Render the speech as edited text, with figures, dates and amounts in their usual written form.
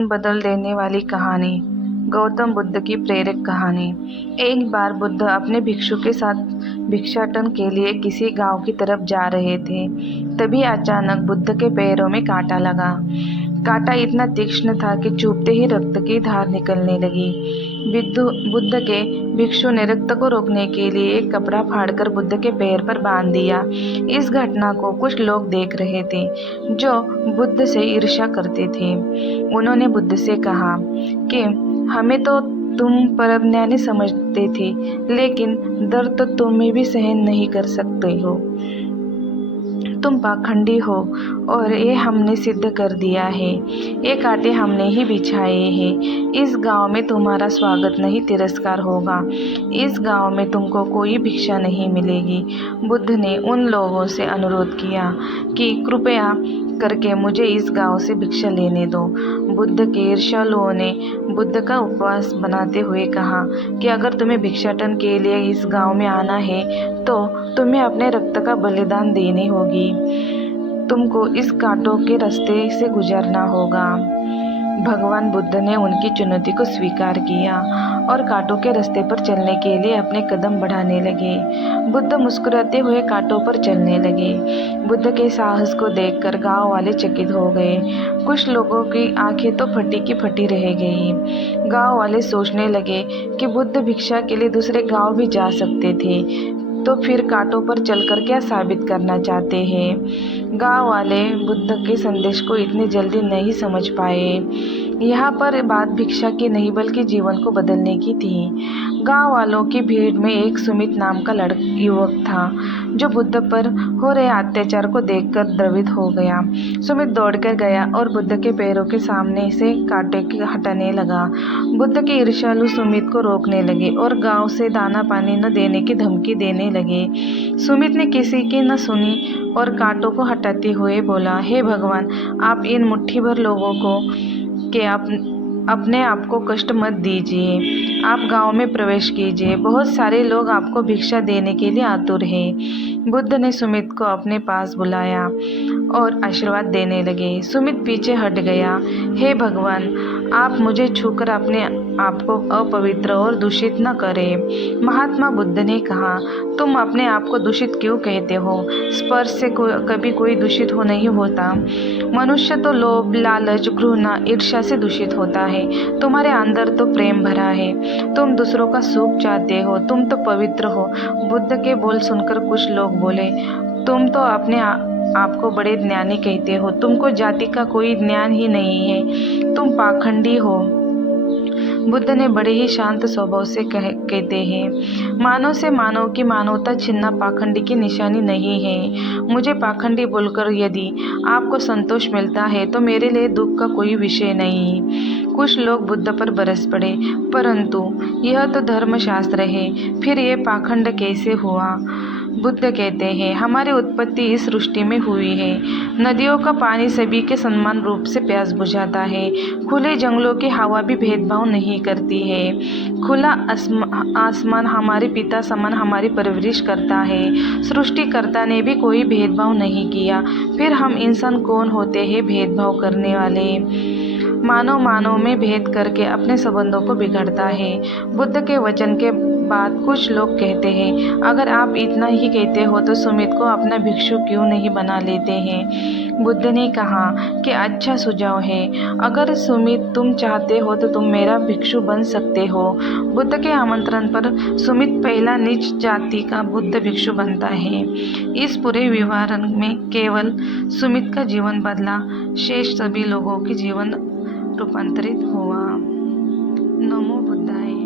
बदल देने वाली कहानी। गौतम बुद्ध की प्रेरक कहानी। एक बार बुद्ध अपने भिक्षु के साथ भिक्षाटन के लिए किसी गांव की तरफ जा रहे थे। तभी अचानक बुद्ध के पैरों में कांटा लगा। कांटा इतना तीक्ष्ण था कि चुभते ही रक्त की धार निकलने लगी। बुद्ध के भिक्षु ने रक्त को रोकने के लिए एक कपड़ा फाड़कर बुद्ध के पैर पर बांध दिया। इस घटना को कुछ लोग देख रहे थे जो बुद्ध से ईर्ष्या करते थे। उन्होंने बुद्ध से कहा कि हमें तो तुम परमज्ञानी समझते थे, लेकिन दर्द तो तुम भी सहन नहीं कर सकते हो। तुम पाखंडी हो और ये हमने सिद्ध कर दिया है। ये कांटे हमने ही बिछाए हैं। इस गांव में तुम्हारा स्वागत नहीं, तिरस्कार होगा। इस गांव में तुमको कोई भिक्षा नहीं मिलेगी। बुद्ध ने उन लोगों से अनुरोध किया कि कृपया करके मुझे इस गांव से भिक्षा लेने दो। बुद्ध के ईर्ष्यालुओं ने बुद्ध का उपवास बनाते हुए कहा कि अगर तुम्हें भिक्षाटन के लिए इस गांव में आना है तो तुम्हें अपने रक्त का बलिदान देनी होगी। तुमको इस कांटों के रास्ते से गुजरना होगा। भगवान बुद्ध ने उनकी चुनौती को स्वीकार किया और कांटों के रास्ते पर चलने के लिए अपने कदम बढ़ाने लगे। बुद्ध मुस्कुराते हुए कांटों पर चलने लगे। बुद्ध के साहस को देखकर गांव वाले चकित हो गए। कुछ लोगों की आंखें तो फटी की फटी रह गई। गांव वाले सोचने लगे कि बुद्ध भिक्षा के लिए दूसरे गांव भी जा सकते थे, तो फिर कांटों पर चलकर क्या साबित करना चाहते हैं। गांव वाले बुद्ध के संदेश को इतनी जल्दी नहीं समझ पाए। यहाँ पर बात भिक्षा की नहीं बल्कि जीवन को बदलने की थी। गांव वालों की भीड़ में एक सुमित नाम का युवक था जो बुद्ध पर हो रहे अत्याचार को देखकर द्रवित हो गया। सुमित दौड़कर गया और बुद्ध के पैरों के सामने से कांटे हटाने लगा। बुद्ध के ईर्ष्यालु सुमित को रोकने लगे और गांव से दाना पानी न देने की धमकी देने लगे। सुमित ने किसी की न सुनी और कांटों को हटाते हुए बोला, हे भगवान, आप इन मुट्ठी भर लोगों को कि अपने आप को कष्ट मत दीजिए। आप गांव में प्रवेश कीजिए। बहुत सारे लोग आपको भिक्षा देने के लिए आतुर हैं। बुद्ध ने सुमित को अपने पास बुलाया और आशीर्वाद देने लगे। सुमित पीछे हट गया। हे भगवान, आप मुझे छूकर अपने आप को अपवित्र और दूषित न करें। महात्मा बुद्ध ने कहा, तुम अपने आप को दूषित क्यों कहते हो? स्पर्श से कभी कोई दूषित हो नहीं होता। मनुष्य तो लोभ, लालच, घृणा, ईर्ष्या से दूषित होता है। तुम्हारे अंदर तो प्रेम भरा है। तुम दूसरों का सुख चाहते हो। तुम तो पवित्र हो। बुद्ध के बोल सुनकर कुछ लोग बोले, तुम तो अपने आपको बड़े ज्ञानी कहते हो। तुमको जाति का कोई ज्ञान ही नहीं है। तुम पाखंडी हो। बुद्ध ने बड़े ही शांत स्वभाव से कहते हैं, मानव से मानव की मानवता छीनना पाखंडी की निशानी नहीं है। मुझे पाखंडी बोलकर यदि आपको संतोष मिलता है तो मेरे लिए दुख का कोई विषय नहीं। कुछ लोग बुद्ध पर बरस पड़े, परंतु यह तो धर्मशास्त्र है, फिर ये पाखंड कैसे हुआ? बुद्ध कहते हैं, हमारी उत्पत्ति इस सृष्टि में हुई है। नदियों का पानी सभी के समान रूप से प्यास बुझाता है। खुले जंगलों की हवा भी भेदभाव नहीं करती है। खुला आसमान हमारे पिता समान हमारी परवरिश करता है। सृष्टिकर्ता ने भी कोई भेदभाव नहीं किया, फिर हम इंसान कौन होते हैं भेदभाव करने वाले? मानव में भेद करके अपने संबंधों को बिगड़ता है। बुद्ध के वचन के बाद कुछ लोग कहते हैं, अगर आप इतना ही कहते हो तो सुमित को अपना भिक्षु क्यों नहीं बना लेते हैं? बुद्ध ने कहा कि अच्छा सुझाव है। अगर सुमित तुम चाहते हो तो तुम मेरा भिक्षु बन सकते हो। बुद्ध के आमंत्रण पर सुमित पहला नीच जाति का बुद्ध भिक्षु बनता है। इस पूरे व्यवहार में केवल सुमित का जीवन बदला, शेष सभी लोगों की जीवन रूपांतरित हुआ। नमो बुद्धाय।